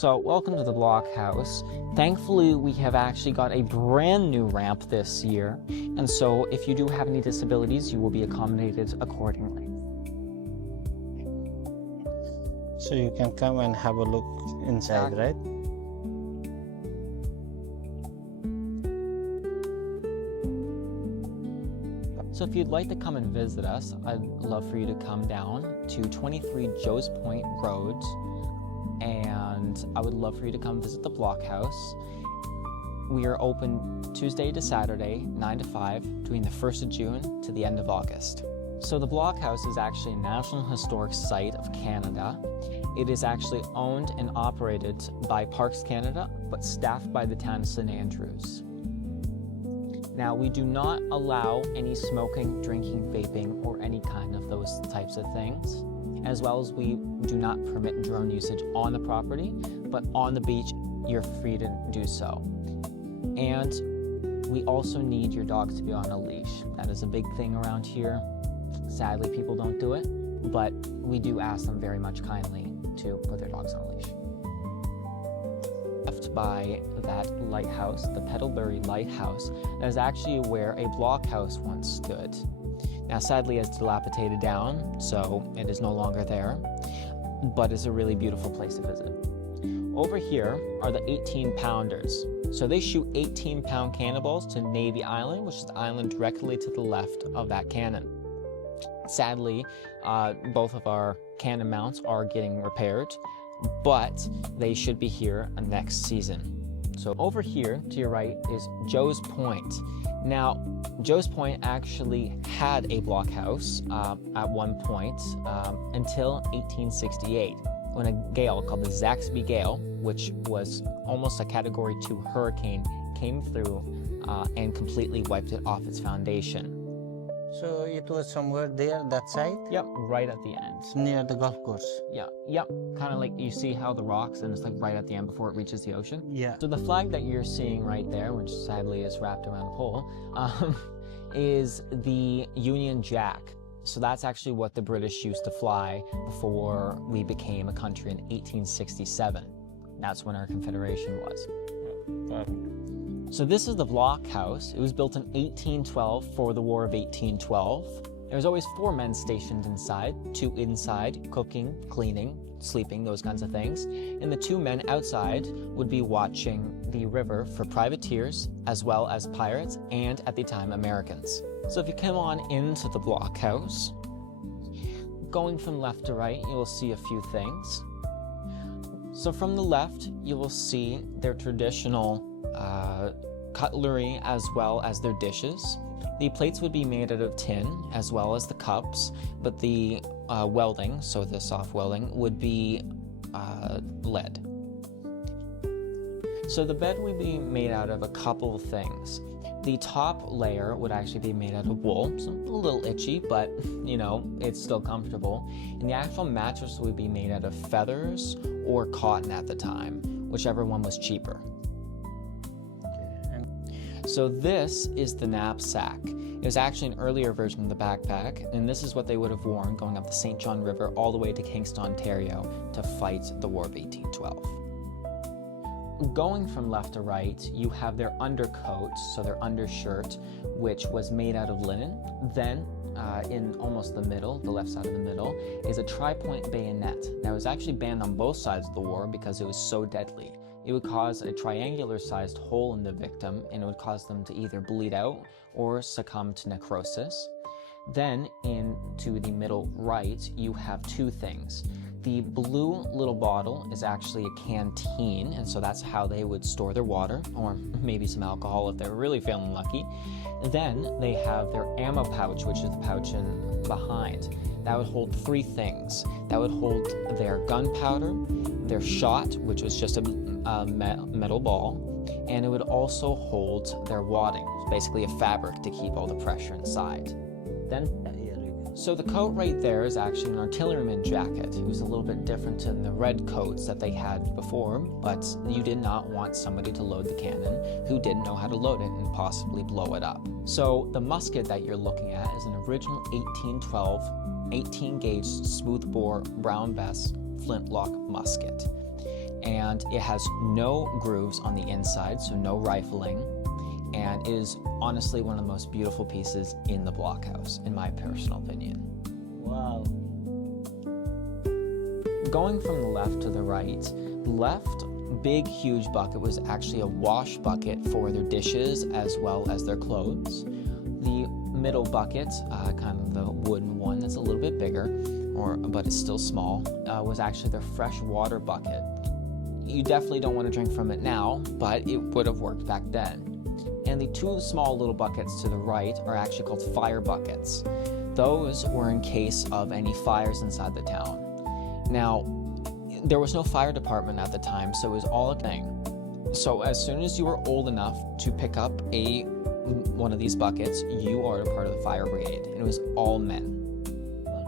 So welcome to the blockhouse. Thankfully, we have actually got a brand new ramp this year, and so if you do have any disabilities, you will be accommodated accordingly. So you can come and have a look inside, right? So if you'd like to come and visit us, I'd love for you to come down to 23 Joe's Point Road, and I would love for you to come visit the blockhouse. We are open Tuesday to Saturday, 9 to 5, between the 1st of June to the end of August. So the blockhouse is actually a National Historic Site of Canada. It is actually owned and operated by Parks Canada, but staffed by the town of St. Andrews. Now, we do not allow any smoking, drinking, vaping, or any kind of those types of things, as well as we do not permit drone usage on the property, but on the beach, you're free to do so. And we also need your dog to be on a leash. That is a big thing around here. Sadly, people don't do it, but we do ask them very much kindly to put their dogs on a leash. Left by that lighthouse, the Peddlebury Lighthouse, that is actually where a blockhouse once stood. Now, sadly, it's dilapidated down, so it is no longer there, but it's a really beautiful place to visit. Over here are the 18-pounders. So they shoot 18-pound cannonballs to Navy Island, which is the island directly to the left of that cannon. Sadly, both of our cannon mounts are getting repaired, but they should be here next season. So over here to your right is Joe's Point. Now, Joe's Point actually had a blockhouse at one point until 1868, when a gale called the Zaxby Gale, which was almost a Category 2 hurricane, came through and completely wiped it off its foundation. So it was somewhere there, that side? Yep, right at the end. Near the golf course? Yep. Kind of like you see how the rocks, and it's like right at the end before it reaches the ocean? Yeah. So the flag that you're seeing right there, which sadly is wrapped around a pole, is the Union Jack. So that's actually what the British used to fly before we became a country in 1867. That's when our Confederation was. So this is the blockhouse. It was built in 1812 for the War of 1812. There was always 4 men stationed inside, 2 inside, cooking, cleaning, sleeping, those kinds of things. And the 2 men outside would be watching the river for privateers, as well as pirates, and at the time, Americans. So if you come on into the blockhouse, going from left to right, you will see a few things. So from the left, you will see their traditional cutlery as well as their dishes. The plates would be made out of tin as well as the cups, but the welding, so the soft welding, would be lead. So the bed would be made out of a couple of things. The top layer would actually be made out of wool, so a little itchy, but you know, it's still comfortable. And the actual mattress would be made out of feathers or cotton at the time, whichever one was cheaper. So this is the knapsack. It was actually an earlier version of the backpack, and this is what they would have worn going up the St. John River all the way to Kingston, Ontario to fight the War of 1812. Going from left to right, you have their undercoat, so their undershirt, which was made out of linen. Then, in almost the middle, the left side of the middle, is a tri-point bayonet. Now, it was actually banned on both sides of the war because it was so deadly. It would cause a triangular-sized hole in the victim, and it would cause them to either bleed out or succumb to necrosis. Then, into the middle right, you have 2 things. The blue little bottle is actually a canteen, and so that's how they would store their water, or maybe some alcohol if they were really feeling lucky. Then they have their ammo pouch, which is the pouch in behind. That would hold 3 things. That would hold their gunpowder, their shot, which was just a metal ball, and it would also hold their wadding, basically a fabric to keep all the pressure inside. So the coat right there is actually an artilleryman jacket. It was a little bit different than the red coats that they had before, but you did not want somebody to load the cannon who didn't know how to load it and possibly blow it up. So the musket that you're looking at is an original 1812 18-gauge smoothbore brown bess flintlock musket. and it has no grooves on the inside, so no rifling, and it is honestly one of the most beautiful pieces in the blockhouse, in my personal opinion. Wow. Going from the left to the right, the left big huge bucket was actually a wash bucket for their dishes as well as their clothes. The middle bucket, kind of the wooden one that's a little bit bigger, but it's still small, was actually their fresh water bucket. You definitely don't want to drink from it now, but it would have worked back then. And the two small little buckets to the right are actually called fire buckets. Those were in case of any fires inside the town. Now, there was no fire department at the time, so it was all a thing. So as soon as you were old enough to pick up one of these buckets, you are a part of the fire brigade, and it was all men.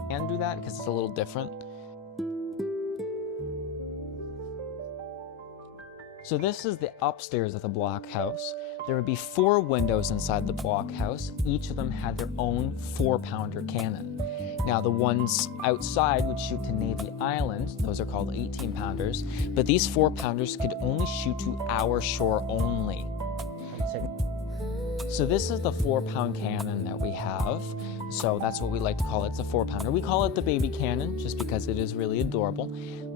And do that because it's a little different. So this is the upstairs of the blockhouse. There would be 4 windows inside the blockhouse. Each of them had their own 4-pounder cannon. Now the ones outside would shoot to Navy Island, those are called 18-pounders, but these 4-pounders could only shoot to our shore only. So this is the 4-pound cannon that we have. So that's what we like to call it, it's a 4-pounder. We call it the baby cannon just because it is really adorable,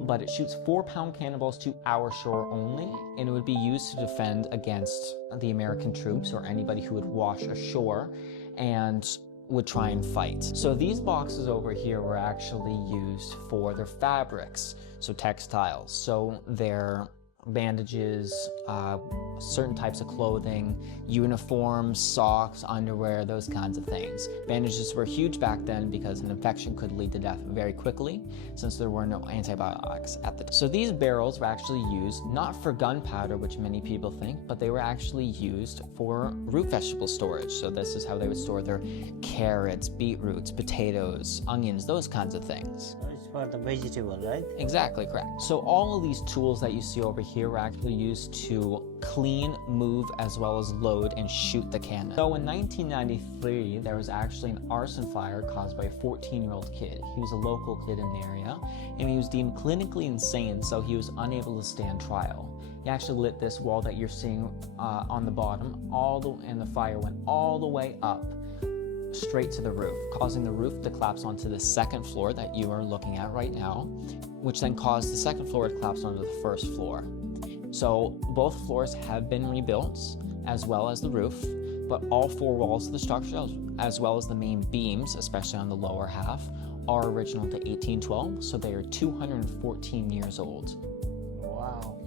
but it shoots 4-pound cannonballs to our shore only, and it would be used to defend against the American troops or anybody who would wash ashore and would try and fight. So these boxes over here were actually used for their fabrics, so textiles. So their bandages, certain types of clothing, uniforms, socks, underwear, those kinds of things. Bandages were huge back then because an infection could lead to death very quickly since there were no antibiotics at the time. So these barrels were actually used not for gunpowder, which many people think, but they were actually used for root vegetable storage. So this is how they would store their carrots, beetroots, potatoes, onions, those kinds of things. It's for the vegetable, right? Exactly correct. So all of these tools that you see over here were actually used to clean, move, as well as load and shoot the cannon. So in 1993, there was actually an arson fire caused by a 14-year-old kid. He was a local kid in the area, and he was deemed clinically insane, so he was unable to stand trial. He actually lit this wall that you're seeing on the bottom, and the fire went all the way up, straight to the roof, causing the roof to collapse onto the second floor that you are looking at right now, which then caused the second floor to collapse onto the first floor. So both floors have been rebuilt, as well as the roof, but all 4 walls of the structure, as well as the main beams, especially on the lower half, are original to 1812, so they are 214 years old. Wow.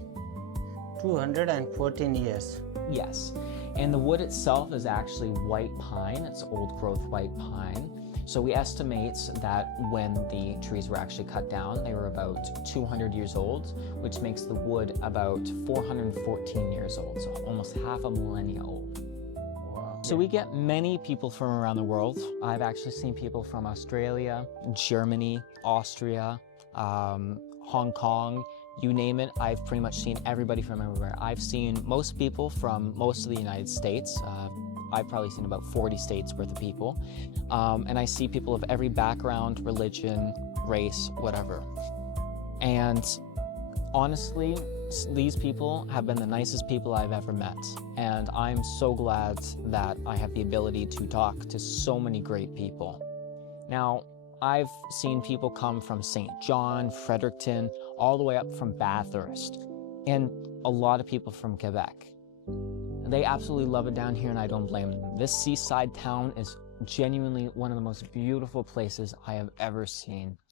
214 years. Yes, and the wood itself is actually white pine. It's old growth white pine. So we estimate that when the trees were actually cut down, they were about 200 years old, which makes the wood about 414 years old, so almost half a millennia old. Wow. So we get many people from around the world. I've actually seen people from Australia, Germany, Austria, Hong Kong, you name it. I've pretty much seen everybody from everywhere. I've seen most people from most of the United States. I've probably seen about 40 states worth of people. And I see people of every background, religion, race, whatever. And honestly, these people have been the nicest people I've ever met. And I'm so glad that I have the ability to talk to so many great people. Now, I've seen people come from St. John, Fredericton, all the way up from Bathurst, and a lot of people from Quebec. They absolutely love it down here, and I don't blame them. This seaside town is genuinely one of the most beautiful places I have ever seen.